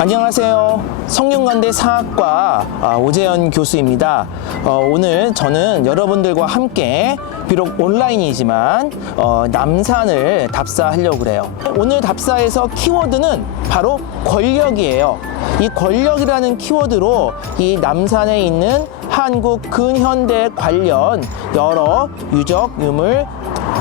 안녕하세요. 성균관대 사학과 오재현 교수입니다. 오늘 저는 여러분들과 함께 비록 온라인이지만 남산을 답사하려고 그래요. 오늘 답사에서 키워드는 바로 권력이에요. 이 권력이라는 키워드로 이 남산에 있는 한국 근현대 관련 여러 유적, 유물,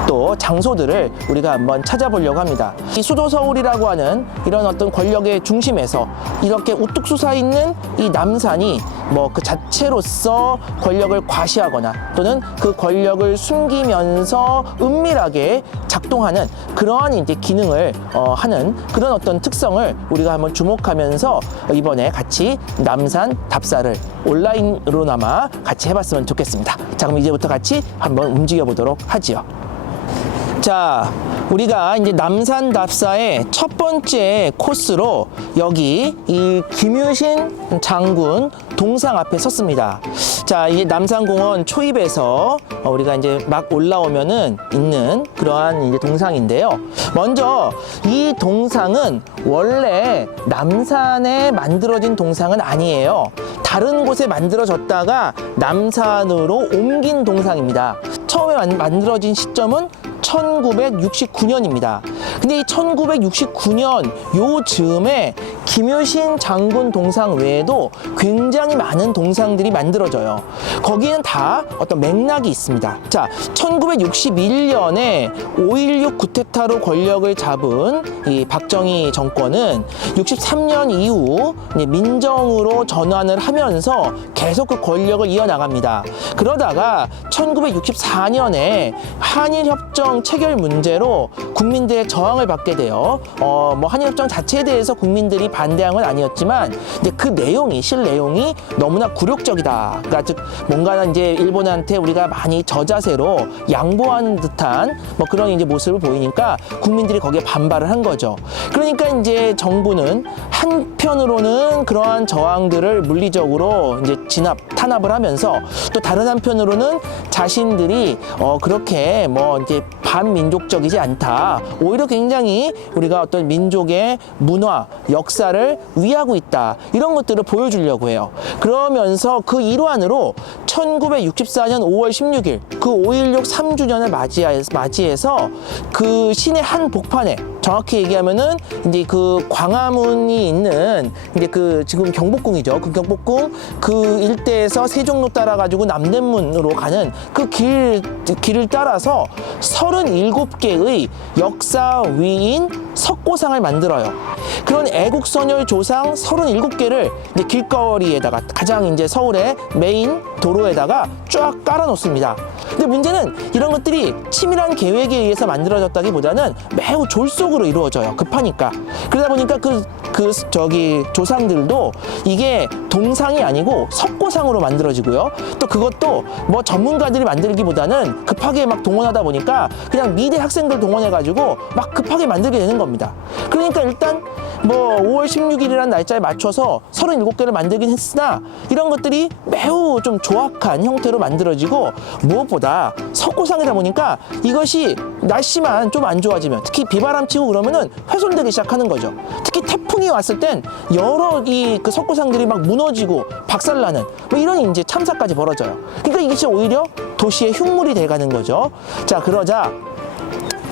또 장소들을 우리가 한번 찾아보려고 합니다. 이 수도 서울이라고 하는 이런 어떤 권력의 중심에서 이렇게 우뚝 솟아 있는 이 남산이 뭐 그 자체로서 권력을 과시하거나 또는 그 권력을 숨기면서 은밀하게 작동하는 그러한 이제 기능을 하는 그런 어떤 특성을 우리가 한번 주목하면서 이번에 같이 남산 답사를 온라인으로나마 같이 해봤으면 좋겠습니다. 자, 그럼 이제부터 같이 한번 움직여 보도록 하지요. 자, 우리가 이제 남산 답사의 첫 번째 코스로 여기 이 김유신 장군 동상 앞에 섰습니다. 자, 이게 남산공원 초입에서 우리가 이제 막 올라오면은 있는 그러한 이제 동상인데요. 먼저 이 동상은 원래 남산에 만들어진 동상은 아니에요. 다른 곳에 만들어졌다가 남산으로 옮긴 동상입니다. 처음에 만들어진 시점은 1969년입니다. 근데 이 1969년 요 즈음에 김유신 장군 동상 외에도 굉장히 많은 동상들이 만들어져요. 거기는 다 어떤 맥락이 있습니다. 자, 1961년에 5.16 쿠데타로 권력을 잡은 이 박정희 정권은 63년 이후 민정으로 전환을 하면서 계속 그 권력을 이어나갑니다. 그러다가 1964년에 한일협정 체결 문제로 국민들의 저항을 받게 돼요. 뭐 한일협정 자체에 대해서 국민들이 반대한 건 아니었지만 이제 그 내용이 실 내용이 너무나 굴욕적이다. 그러니까 즉 뭔가 이제 일본한테 우리가 많이 저자세로 양보하는 듯한 뭐 그런 이제 모습을 보이니까 국민들이 거기에 반발을 한 거죠. 그러니까 이제 정부는 한편으로는 그러한 저항들을 물리적으로 이제 탄압을 하면서 또 다른 한편으로는 자신들이 그렇게 뭐 이제 반민족적이지 않다. 오히려 굉장히 우리가 어떤 민족의 문화, 역사를 위하고 있다. 이런 것들을 보여주려고 해요. 그러면서 그 일환으로 1964년 5월 16일 그 5.16 3주년을 맞이해서 그 시내 한 복판에 정확히 얘기하면은 이제 그 광화문이 있는 이제 그 지금 경복궁이죠. 그 경복궁 그 일대에서 세종로 따라가지고 남대문으로 가는 그 길을 따라서 37개의 역사 위인 석고상을 만들어요. 그런 애국선열 조상 37개를 이제 길거리에다가 가장 이제 서울의 메인 도로에다가 쫙 깔아놓습니다. 근데 문제는 이런 것들이 치밀한 계획에 의해서 만들어졌다기보다는 매우 졸속으로 이루어져요. 급하니까. 그러다 보니까 저기 조상들도 이게 동상이 아니고 석고상으로 만들어지고요. 또 그것도 뭐 전문가들이 만들기보다는 급하게 막 동원하다 보니까 그냥 미대 학생들 동원해가지고 막 급하게 만들게 되는 겁니다. 그러니까 일단 뭐 5월 16일이라는 날짜에 맞춰서 37개를 만들긴 했으나 이런 것들이 매우 좀 조악한 형태로 만들어지고 무엇보다 석고상이다 보니까 이것이 날씨만 좀 안 좋아지면 특히 비바람 치고 그러면은 훼손되기 시작하는 거죠. 특히 태풍이 왔을 땐 여러 그 석고상들이 막 무너지고 박살나는 뭐 이런 이제 참사까지 벌어져요. 그러니까 이것이 오히려 도시의 흉물이 돼가는 거죠. 자, 그러자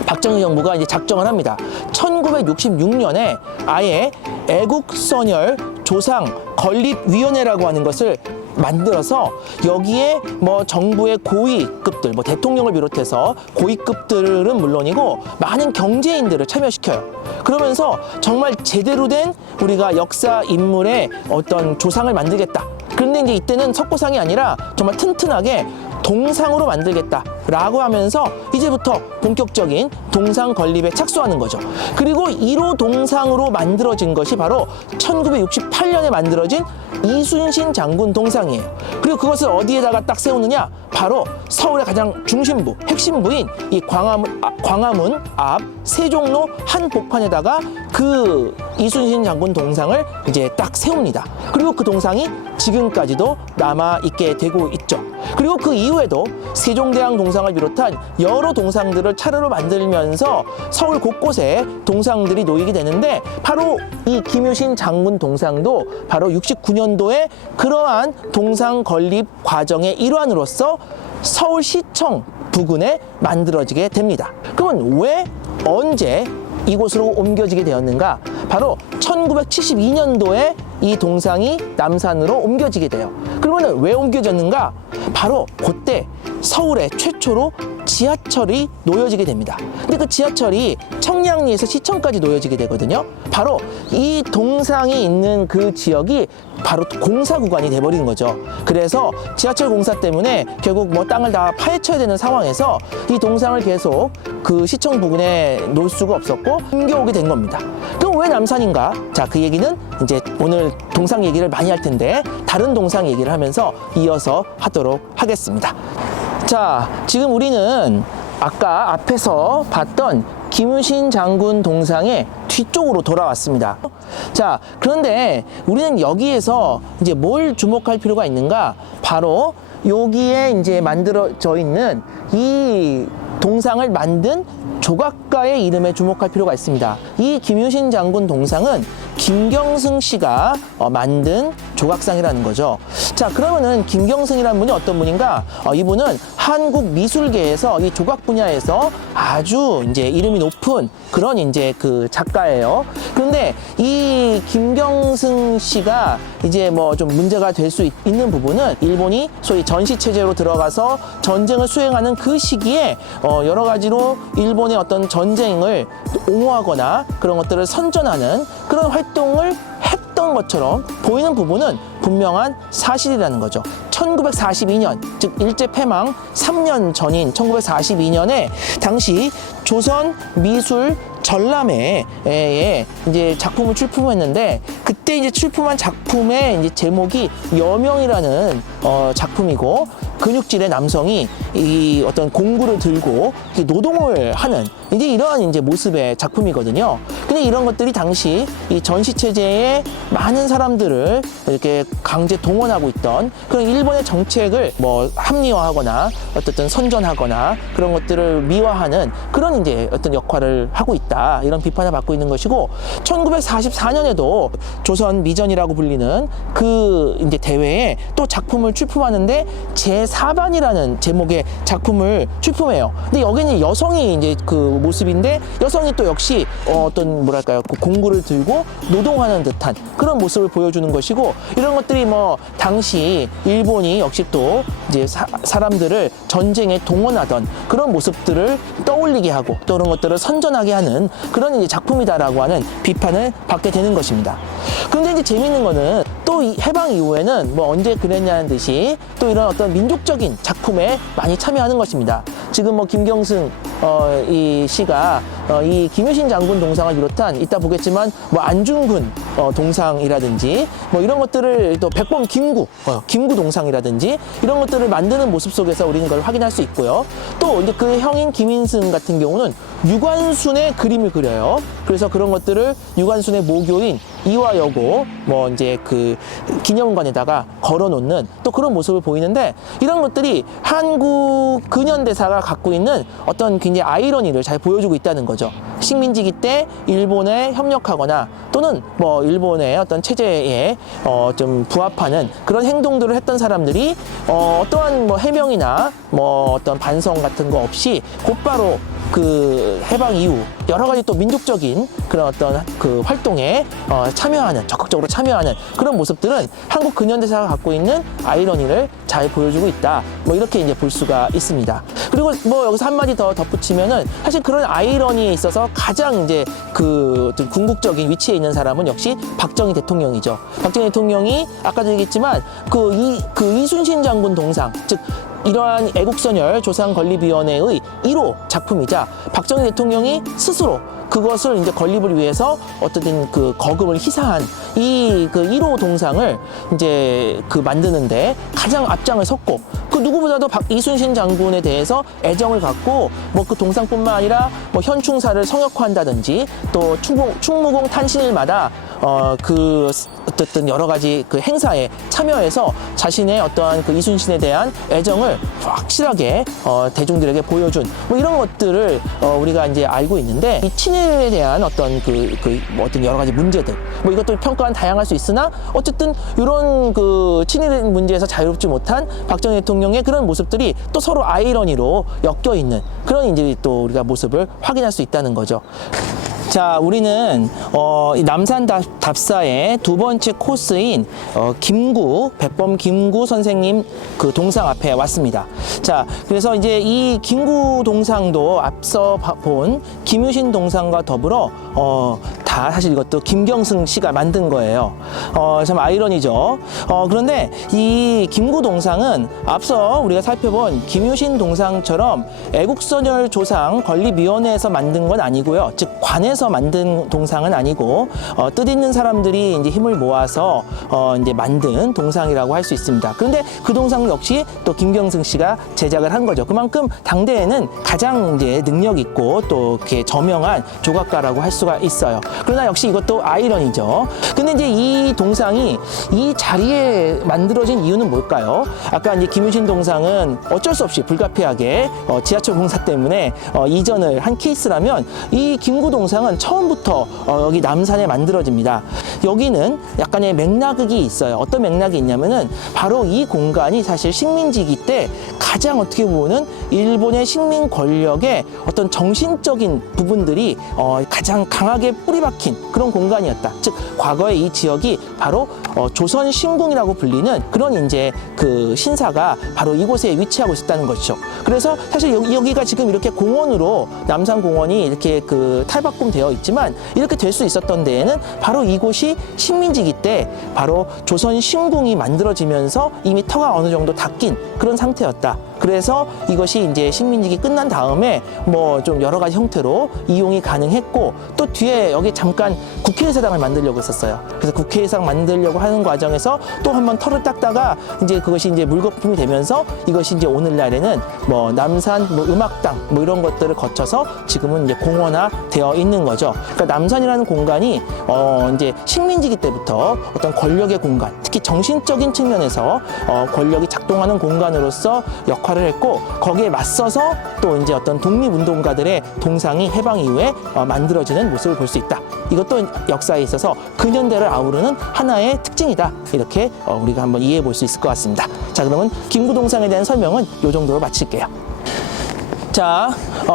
박정희 정부가 이제 작정을 합니다. 1966년에 아예 애국선열 조상 건립위원회라고 하는 것을 만들어서 여기에 뭐 정부의 고위급들, 뭐 대통령을 비롯해서 고위급들은 물론이고 많은 경제인들을 참여시켜요. 그러면서 정말 제대로 된 우리가 역사 인물의 어떤 조상을 만들겠다. 그런데 이제 이때는 석고상이 아니라 정말 튼튼하게 동상으로 만들겠다라고 하면서 이제부터 본격적인 동상 건립에 착수하는 거죠. 그리고 1호 동상으로 만들어진 것이 바로 1968년에 만들어진 이순신 장군 동상이에요. 그리고 그것을 어디에다가 딱 세우느냐? 바로 서울의 가장 중심부, 핵심부인 이 광화문 앞 세종로 한 복판에다가 그 이순신 장군 동상을 이제 딱 세웁니다. 그리고 그 동상이 지금까지도 남아 있게 되고 있죠. 그리고 그 이후에도 세종대왕 동상을 비롯한 여러 동상들을 차례로 만들면서 서울 곳곳에 동상들이 놓이게 되는데, 바로 이 김유신 장군 동상도 바로 69년도에 그러한 동상 건립 과정의 일환으로서 서울시청 부근에 만들어지게 됩니다. 그러면 왜, 언제 이곳으로 옮겨지게 되었는가? 바로 1972년도에 이 동상이 남산으로 옮겨지게 돼요. 그러면 왜 옮겨졌는가? 바로 그때 서울에 최초로 지하철이 놓여지게 됩니다. 근데 그 지하철이 청량리에서 시청까지 놓여지게 되거든요. 바로 이 동상이 있는 그 지역이 바로 공사 구간이 돼버리는 거죠. 그래서 지하철 공사 때문에 결국 뭐 땅을 다 파헤쳐야 되는 상황에서 이 동상을 계속 그 시청 부근에 놓을 수가 없었고 옮겨오게 된 겁니다. 그럼 왜 남산인가? 자, 그 얘기는 이제 오늘 동상 얘기를 많이 할 텐데 다른 동상 얘기를 하면서 이어서 하도록 하겠습니다. 자, 지금 우리는 아까 앞에서 봤던 김유신 장군 동상의 뒤쪽으로 돌아왔습니다. 자, 그런데 우리는 여기에서 이제 뭘 주목할 필요가 있는가? 바로 여기에 이제 만들어져 있는 이 동상을 만든 조각가의 이름에 주목할 필요가 있습니다. 이 김유신 장군 동상은 김경승 씨가 만든 조각상이라는 거죠. 자, 그러면은 김경승이라는 분이 어떤 분인가? 이분은 한국 미술계에서 이 조각 분야에서 아주 이제 이름이 높은 그런 이제 그 작가예요. 그런데 이 김경승 씨가 이제 뭐 좀 문제가 될 수 있는 부분은, 일본이 소위 전시 체제로 들어가서 전쟁을 수행하는 그 시기에 여러 가지로 일본의 어떤 전쟁을 옹호하거나 그런 것들을 선전하는 그런 활동을 했던 것처럼 보이는 부분은 분명한 사실이라는 거죠. 1942년, 즉 일제 패망 3년 전인 1942년에 당시 조선 미술 전람회에 이제 작품을 출품했는데, 그때 이제 출품한 작품의 이제 제목이 여명이라는 작품이고, 근육질의 남성이 이 어떤 공구를 들고 노동을 하는 이제 이러한 이제 모습의 작품이거든요. 근데 이런 것들이 당시 이 전시 체제에 많은 사람들을 이렇게 강제 동원하고 있던 그런 일본의 정책을 뭐 합리화하거나 어쨌든 선전하거나 그런 것들을 미화하는 그런 이제 어떤 역할을 하고 있다, 이런 비판을 받고 있는 것이고, 1944년에도 조선 미전이라고 불리는 그 이제 대회에 또 작품을 출품하는데 제4반이라는 제목의 작품을 출품해요. 근데 여기는 여성이 이제 그 모습인데, 여성이 또 역시 어떤 뭐랄까요, 그 공구를 들고 노동하는 듯한 그런 모습을 보여주는 것이고, 이런 것들이 뭐 당시 일본이 역시 또 이제 사람들을 전쟁에 동원하던 그런 모습들을 떠올리게 하고 또 그런 것들을 선전하게 하는 그런 이제 작품이다라고 하는 비판을 받게 되는 것입니다. 그런데 이제 재미있는 거는 또 이 해방 이후에는 뭐 언제 그랬냐는 듯이 또 이런 어떤 민족적인 작품에 많이 참여하는 것입니다. 지금 뭐 김경승 이 씨가 이 김유신 장군 동상을 비롯한, 이따 보겠지만 뭐 안중근 동상이라든지 뭐 이런 것들을, 또 백범 김구 동상이라든지 이런 것들을 만드는 모습 속에서 우리는 그걸 확인할 수 있고요. 또 이제 그 형인 김인승 같은 경우는 유관순의 그림을 그려요. 그래서 그런 것들을 유관순의 모교인 이화여고 뭐 이제 그 기념관에다가 걸어놓는 또 그런 모습을 보이는데, 이런 것들이 한국 근현대사가 갖고 있는 어떤 굉장히 아이러니를 잘 보여주고 있다는 거죠. 식민지기 때 일본에 협력하거나 또는 뭐 일본의 어떤 체제에 좀 부합하는 그런 행동들을 했던 사람들이 어떠한 뭐 해명이나 뭐 어떤 반성 같은 거 없이 곧바로 그 해방 이후 여러 가지 또 민족적인 그런 어떤 그 활동에 적극적으로 참여하는 그런 모습들은 한국 근현대사가 갖고 있는 아이러니를 잘 보여주고 있다, 뭐 이렇게 이제 볼 수가 있습니다. 그리고 뭐 여기서 한마디 더 덧붙이면은, 사실 그런 아이러니에 있어서 가장 이제 그 궁극적인 위치에 있는 사람은 역시 박정희 대통령이죠. 박정희 대통령이 아까도 얘기했지만 그 이순신 장군 동상, 즉 이러한 애국선열 조상건립위원회의 1호 작품이자 박정희 대통령이 스스로 그것을 이제 건립을 위해서 어떻든 그 거금을 희사한 이 그 1호 동상을 이제 그 만드는데 가장 앞장을 섰고, 그 누구보다도 이순신 장군에 대해서 애정을 갖고 뭐 그 동상뿐만 아니라 뭐 현충사를 성역화한다든지 또 충무공 탄신일마다 그 어쨌든 여러 가지 그 행사에 참여해서 자신의 어떠한 그 이순신에 대한 애정을 확실하게 대중들에게 보여준 뭐 이런 것들을 우리가 이제 알고 있는데, 이 친일에 대한 어떤 뭐 어떤 여러 가지 문제들 뭐 이것도 평가는 다양할 수 있으나 어쨌든 이런 그 친일 문제에서 자유롭지 못한 박정희 대통령의 그런 모습들이 또 서로 아이러니로 엮여 있는 그런 이제 또 우리가 모습을 확인할 수 있다는 거죠. 자, 우리는 이 남산 답사의 두 번째 코스인 백범 김구 선생님 그 동상 앞에 왔습니다. 자, 그래서 이제 이 김구 동상도 앞서 본 김유신 동상과 더불어 다 사실 이것도 김경승 씨가 만든 거예요. 참 아이러니죠. 그런데 이 김구 동상은 앞서 우리가 살펴본 김유신 동상처럼 애국선열 조상 건립위원회에서 만든 건 아니고요. 즉 관에서 만든 동상은 아니고 뜻있는 사람들이 이제 힘을 모아서 이제 만든 동상이라고 할 수 있습니다. 그런데 그 동상 역시 또 김경승 씨가 제작을 한 거죠. 그만큼 당대에는 가장 이제 능력 있고 또 이렇게 저명한 조각가라고 할 수가 있어요. 그러나 역시 이것도 아이러니죠. 근데 이제 이 동상이 이 자리에 만들어진 이유는 뭘까요? 아까 이제 김유신 동상은 어쩔 수 없이 불가피하게 지하철 공사 때문에 이전을 한 케이스라면, 이 김구 동상은 처음부터 여기 남산에 만들어집니다. 여기는 약간의 맥락이 있어요. 어떤 맥락이 있냐면은 바로 이 공간이 사실 식민지기 때 가장 어떻게 보면은 일본의 식민 권력의 어떤 정신적인 부분들이 가장 강하게 뿌리박힌 그런 공간이었다. 즉 과거의 이 지역이 바로 조선 신궁이라고 불리는 그런 이제 그 신사가 바로 이곳에 위치하고 있었다는 것이죠. 그래서 사실 여기가 지금 이렇게 공원으로 남산 공원이 이렇게 그 탈바꿈되어 있지만 이렇게 될 수 있었던 데에는 바로 이곳이 식민지기 때 바로 조선 신궁이 만들어지면서 이미 터가 어느 정도 닦인 그런 상태였다. 그래서 이것이 이제 식민지기 끝난 다음에 뭐 좀 여러 가지 형태로 이용이 가능했고, 또 뒤에 여기 잠깐 국회의사당을 만들려고 했었어요. 그래서 국회의사당 만들려고 하는 과정에서 또 한번 털을 닦다가 이제 그것이 이제 물거품이 되면서 이것이 이제 오늘날에는 뭐 남산 뭐 음악당 뭐 이런 것들을 거쳐서 지금은 이제 공원화 되어 있는 거죠. 그러니까 남산이라는 공간이 이제 식민지기 때부터 어떤 권력의 공간, 특히 정신적인 측면에서 권력이 작동하는 공간으로서 역할을 했고, 거기에 맞서서 또 이제 어떤 독립운동가들의 동상이 해방 이후에 만들어지는 모습을 볼 수 있다. 이것도 역사에 있어서 근현대를 아우르는 하나의 특징이다. 이렇게 우리가 한번 이해해 볼 수 있을 것 같습니다. 자, 그러면 김구 동상에 대한 설명은 이 정도로 마칠게요. 자,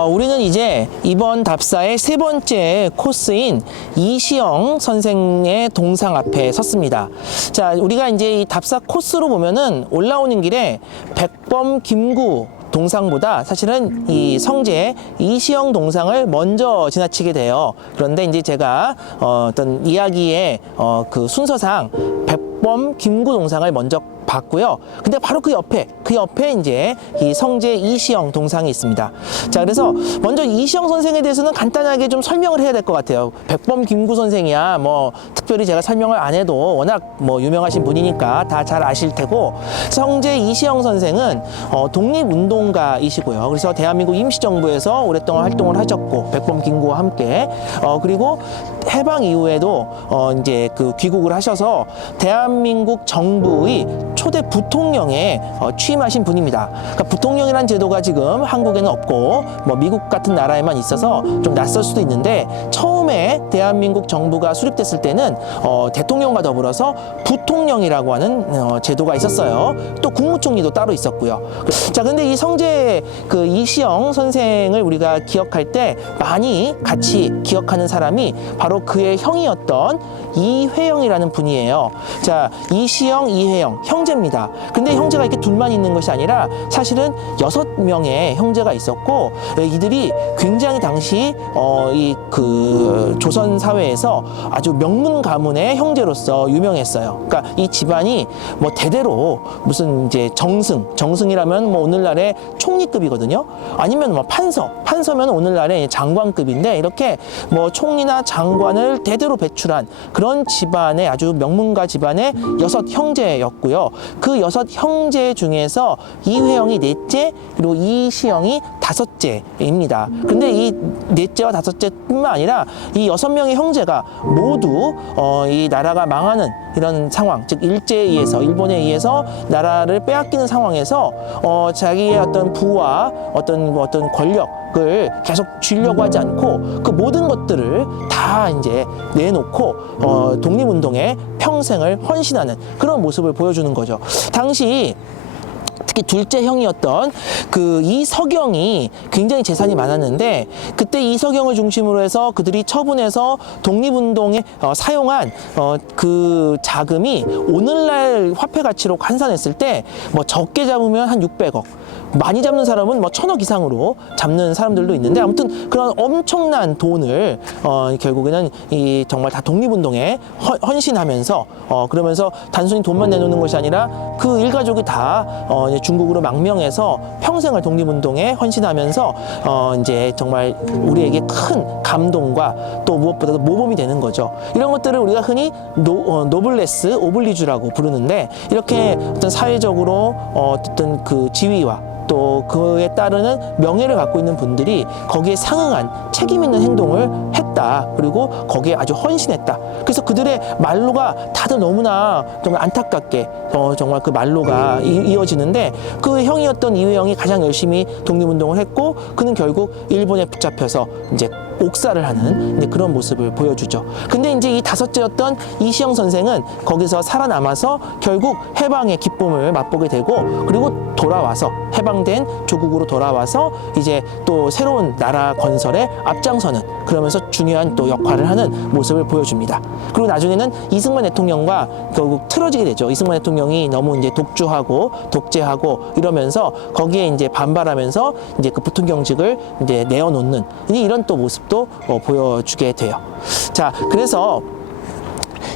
우리는 이제 이번 답사의 세 번째 코스인 이시영 선생의 동상 앞에 섰습니다. 자, 우리가 이제 이 답사 코스로 보면은 올라오는 길에 백범 김구 동상보다 사실은 이 성제 이시영 동상을 먼저 지나치게 돼요. 그런데 이제 제가 어떤 이야기의 그 순서상 백범 김구 동상을 먼저 봤고요. 근데 바로 그 옆에 이제 이 성제 이시영 동상이 있습니다. 자, 그래서 먼저 이시영 선생에 대해서는 간단하게 좀 설명을 해야 될 것 같아요. 백범 김구 선생이야 뭐 특별히 제가 설명을 안 해도 워낙 뭐 유명하신 분이니까 다 잘 아실 테고, 성제 이시영 선생은 독립운동가이시고요. 그래서 대한민국 임시정부에서 오랫동안 활동을 하셨고, 백범 김구와 함께 그리고 해방 이후에도 이제 그 귀국을 하셔서 대한민국 정부의 초대 부통령에 취임하신 분입니다. 그러니까 부통령이라는 제도가 지금 한국에는 없고 뭐 미국 같은 나라에만 있어서 좀 낯설 수도 있는데, 처음에 대한민국 정부가 수립됐을 때는 대통령과 더불어서 부통령이라고 하는 제도가 있었어요. 또 국무총리도 따로 있었고요. 자, 근데 이 성제 그 이시영 선생을 우리가 기억할 때 많이 같이 기억하는 사람이 바로 그의 형이었던 이회영이라는 분이에요. 자, 이시영, 이회영 형제 형제입니다. 근데 형제가 이렇게 둘만 있는 것이 아니라 사실은 6명의 형제가 있었고, 이들이 굉장히 당시 이 그 조선 사회에서 아주 명문 가문의 형제로서 유명했어요. 그러니까 이 집안이 뭐 대대로 무슨 이제 정승이라면 뭐 오늘날의 총리급이거든요. 아니면 뭐 판서면 오늘날의 장관급인데, 이렇게 뭐 총리나 장관을 대대로 배출한 그런 집안의 아주 명문가 집안의 6형제였고요. 그 6형제 중에서 이회영이 넷째, 그리고 이시영이 다섯째입니다. 근데 이 넷째와 다섯째뿐만 아니라 이 6명의 형제가 모두 이 나라가 망하는 이런 상황, 즉 일제에 의해서, 일본에 의해서 나라를 빼앗기는 상황에서 자기의 어떤 부와 어떤 권력을 계속 쥐려고 하지 않고 그 모든 것들을 다 이제 내놓고 독립운동에 평생을 헌신하는 그런 모습을 보여주는 거죠. 당시 특히 둘째 형이었던 그 이석영이 굉장히 재산이 많았는데, 그때 이석영을 중심으로 해서 그들이 처분해서 독립운동에 사용한 그 자금이 오늘날 화폐 가치로 환산했을 때 뭐 적게 잡으면 한 600억, 많이 잡는 사람은 뭐 1000억 이상으로 잡는 사람들도 있는데, 아무튼 그런 엄청난 돈을 결국에는 이 정말 다 독립운동에 헌신하면서 그러면서 단순히 돈만 내놓는 것이 아니라 그 일가족이 다 중국으로 망명해서 평생을 독립운동에 헌신하면서 이제 정말 우리에게 큰 감동과 또 무엇보다도 모범이 되는 거죠. 이런 것들을 우리가 흔히 노블레스 오블리주라고 부르는데, 이렇게 어떤 사회적으로 어떤 그 지위와 또 그에 따르는 명예를 갖고 있는 분들이 거기에 상응한 책임 있는 행동을 했다. 그리고 거기에 아주 헌신했다. 그래서 그들의 말로가 다들 너무나 정말 안타깝게 정말 그 말로가 이어지는데, 그 형이었던 이회영이 가장 열심히 독립운동을 했고, 그는 결국 일본에 붙잡혀서 이제 옥살을 하는 그런 모습을 보여주죠. 근데 이제 이 다섯째였던 이시영 선생은 거기서 살아남아서 결국 해방의 기쁨을 맛보게 되고, 그리고 돌아와서 해방된 조국으로 돌아와서 이제 또 새로운 나라 건설에 앞장서는, 그러면서 중요한 또 역할을 하는 모습을 보여줍니다. 그리고 나중에는 이승만 대통령과 결국 틀어지게 되죠. 이승만 대통령이 너무 이제 독주하고 독재하고 이러면서 거기에 이제 반발하면서 이제 그 부통령직을 이제 내어놓는 이런 또 모습도 보여주게 돼요. 자, 그래서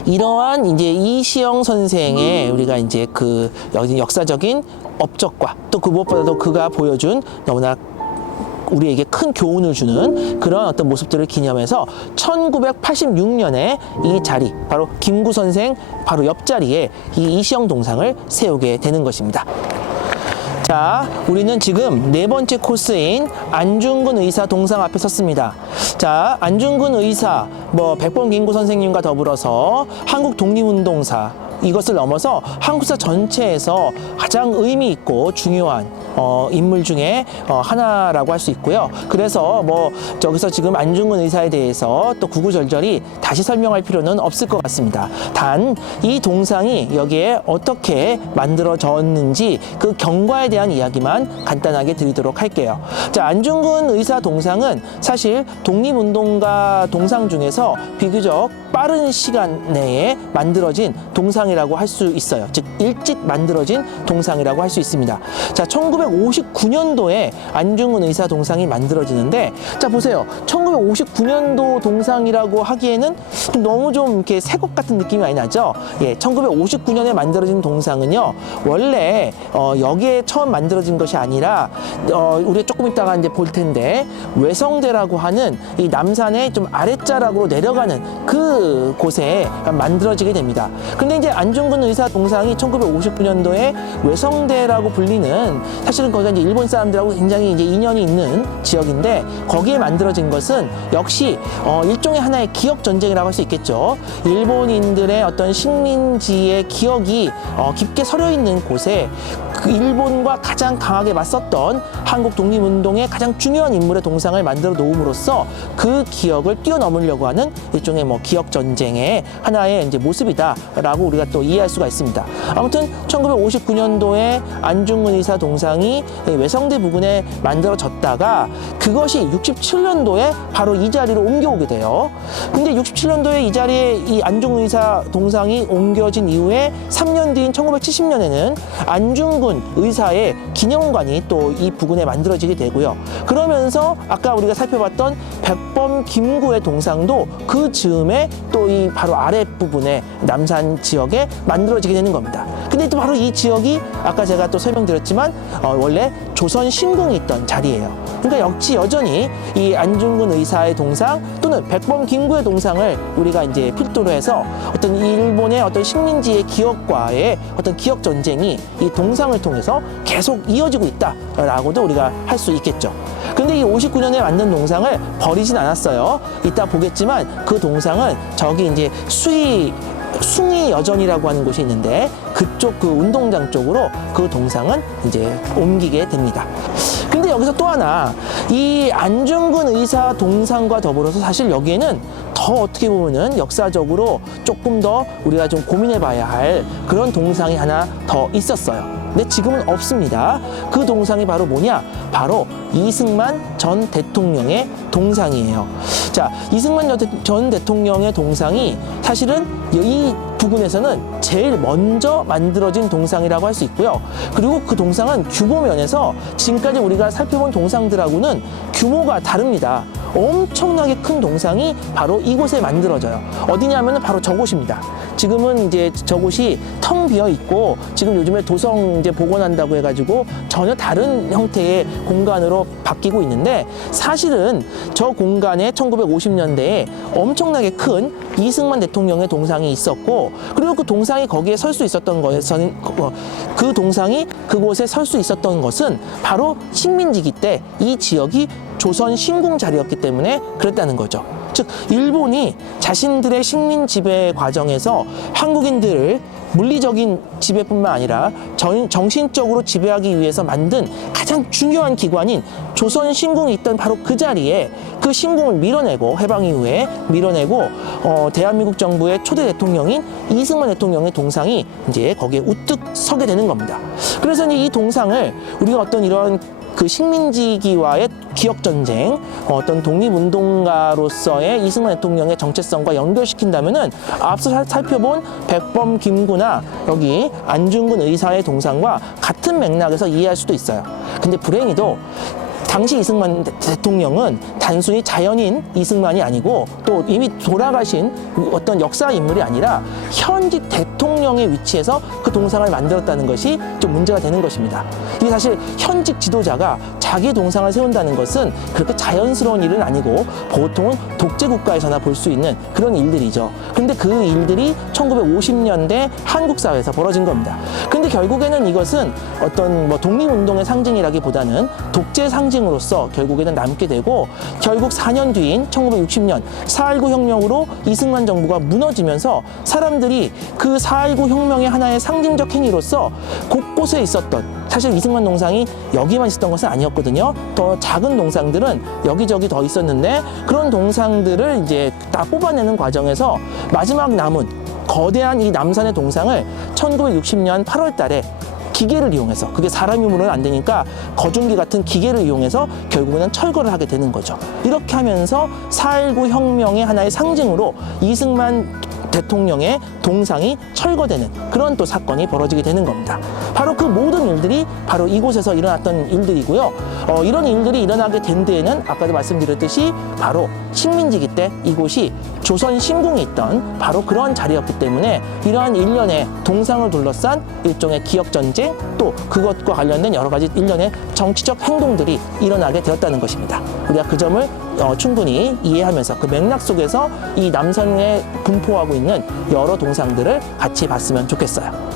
이러한 이제 이시영 선생의 우리가 이제 그 역사적인 업적과 또 그 무엇보다도 그가 보여준 너무나 우리에게 큰 교훈을 주는 그런 어떤 모습들을 기념해서 1986년에 이 자리, 바로 김구 선생 바로 옆자리에 이 이시영 동상을 세우게 되는 것입니다. 자, 우리는 지금 네 번째 코스인 안중근 의사 동상 앞에 섰습니다. 자, 안중근 의사, 뭐 백범 김구 선생님과 더불어서 한국 독립운동사, 이것을 넘어서 한국사 전체에서 가장 의미 있고 중요한 인물 중에 하나라고 할 수 있고요. 그래서 뭐 저기서 지금 안중근 의사에 대해서 또 구구절절히 다시 설명할 필요는 없을 것 같습니다. 단 이 동상이 여기에 어떻게 만들어졌는지 그 경과에 대한 이야기만 간단하게 드리도록 할게요. 자, 안중근 의사 동상은 사실 독립운동가 동상 중에서 비교적 빠른 시간 내에 만들어진 동상이라고 할 수 있어요. 즉 일찍 만들어진 동상이라고 할 수 있습니다. 자, 1959년도에 안중근 의사 동상이 만들어지는데, 자 보세요. 1959년도 동상이라고 하기에는 너무 좀 이렇게 새 것 같은 느낌이 많이 나죠. 예, 1959년에 만들어진 동상은요, 원래 여기에 처음 만들어진 것이 아니라 우리가 조금 이따가 이제 볼 텐데 외성대라고 하는 이 남산의 좀 아랫자락으로 내려가는 그 곳에 만들어지게 됩니다. 근데 이제 안중근 의사 동상이 1959년도에 외성대라고 불리는, 사실은 거기가 이제 일본 사람들하고 굉장히 이제 인연이 있는 지역인데, 거기에 만들어진 것은 역시 일종의 하나의 기억 전쟁이라고 할 수 있겠죠. 일본인들의 어떤 식민지의 기억이 깊게 서려 있는 곳에 그 일본과 가장 강하게 맞섰던 한국 독립운동의 가장 중요한 인물의 동상을 만들어 놓음으로써 그 기억을 뛰어넘으려고 하는 일종의 뭐 기억 전쟁의 하나의 이제 모습이다라고 우리가 또 이해할 수가 있습니다. 아무튼 1959년도에 안중근 의사 동상이 외성대 부근에 만들어졌다가 그것이 67년도에 바로 이 자리로 옮겨오게 돼요. 근데 67년도에 이 자리에 이 안중근 의사 동상이 옮겨진 이후에 3년 뒤인 1970년에는 안중근 의사의 기념관이 또 이 부근에 만들어지게 되고요. 그러면서 아까 우리가 살펴봤던 백범 김구의 동상도 그 즈음에 또 이 바로 아랫부분에 남산 지역에 만들어지게 되는 겁니다. 근데 또 바로 이 지역이 아까 제가 또 설명드렸지만 원래 조선 신궁이 있던 자리예요. 그러니까 역시 여전히 이 안중근 의사의 동상 또는 백범 김구의 동상을 우리가 이제 필두로 해서 어떤 일본의 어떤 식민지의 기억과의 어떤 기억 전쟁이 이 동상을 통해서 계속 이어지고 있다라고도 우리가 할 수 있겠죠. 근데 이 59년에 만든 동상을 버리진 않았어요. 이따 보겠지만 그 동상은 저기 이제 숭이 여전이라고 하는 곳이 있는데 그쪽 그 운동장 쪽으로 그 동상은 이제 옮기게 됩니다. 근데 여기서 또 하나 이 안중근 의사 동상과 더불어서 사실 여기에는 더 어떻게 보면은 역사적으로 조금 더 우리가 좀 고민해 봐야 할 그런 동상이 하나 더 있었어요. 근데 지금은 없습니다. 그 동상이 바로 뭐냐? 바로 이승만 전 대통령의 동상이에요. 자, 이승만 전 대통령의 동상이 사실은 이 부근에서는 제일 먼저 만들어진 동상이라고 할 수 있고요. 그리고 그 동상은 규모 면에서 지금까지 우리가 살펴본 동상들하고는 규모가 다릅니다. 엄청나게 큰 동상이 바로 이곳에 만들어져요. 어디냐면은 바로 저곳입니다. 지금은 이제 저곳이 텅 비어 있고 지금 요즘에 도성 이제 복원한다고 해가지고 전혀 다른 형태의 공간으로 바뀌고 있는데 사실은 저 공간에 1950년대에 엄청나게 큰 이승만 대통령의 동상이 있었고 그리고 그 동상이 거기에 설 수 있었던 것에서는 그 동상이 그곳에 설 수 있었던 것은 바로 식민지기 때 이 지역이 조선 신궁 자리였기 때문에 그랬다는 거죠. 즉 일본이 자신들의 식민 지배 과정에서 한국인들을 물리적인 지배뿐만 아니라 정신적으로 지배하기 위해서 만든 가장 중요한 기관인 조선 신궁이 있던 바로 그 자리에 그 신궁을 밀어내고 해방 이후에 밀어내고 대한민국 정부의 초대 대통령인 이승만 대통령의 동상이 이제 거기에 우뚝 서게 되는 겁니다. 그래서 이제 이 동상을 우리가 어떤 이런 그 식민지기와의 기억전쟁, 어떤 독립운동가로서의 이승만 대통령의 정체성과 연결시킨다면은 앞서 살펴본 백범 김구나 여기 안중근 의사의 동상과 같은 맥락에서 이해할 수도 있어요. 근데 불행히도 당시 이승만 대통령은 단순히 자연인 이승만이 아니고 또 이미 돌아가신 어떤 역사 인물이 아니라 현직 대통령의 위치에서 그 동상을 만들었다는 것이 좀 문제가 되는 것입니다. 이게 사실 현직 지도자가 자기 동상을 세운다는 것은 그렇게 자연스러운 일은 아니고 보통은 독재 국가에서나 볼 수 있는 그런 일들이죠. 그런데 그 일들이 1950년대 한국 사회에서 벌어진 겁니다. 근데 결국에는 이것은 어떤 뭐 독립운동의 상징이라기보다는 독재 상징으로서 결국에는 남게 되고 결국 4년 뒤인 1960년 4.19 혁명으로 이승만 정부가 무너지면서 사람들이 그 4.19 혁명의 하나의 상징적 행위로서 곳곳에 있었던 사실 이승만 동상이 여기만 있었던 것은 아니었거든요. 더 작은 동상들은 여기저기 더 있었는데 그런 동상들을 이제 다 뽑아내는 과정에서 마지막 남은 거대한 이 남산의 동상을 1960년 8월 달에 기계를 이용해서 그게 사람 힘으로는 안 되니까 거중기 같은 기계를 이용해서 결국에는 철거를 하게 되는 거죠. 이렇게 하면서 4.19 혁명의 하나의 상징으로 이승만 대통령의 동상이 철거되는 그런 또 사건이 벌어지게 되는 겁니다. 바로 그 모든 일들이 바로 이곳에서 일어났던 일들이고요. 이런 일들이 일어나게 된 데에는 아까도 말씀드렸듯이 바로 식민지기 때 이곳이 조선 신궁이 있던 바로 그런 자리였기 때문에 이러한 일련의 동상을 둘러싼 일종의 기억전쟁 또 그것과 관련된 여러 가지 일련의 정치적 행동들이 일어나게 되었다는 것입니다. 우리가 그 점을 충분히 이해하면서 그 맥락 속에서 이 남산에 분포하고 있는 여러 동상들을 같이 봤으면 좋겠어요.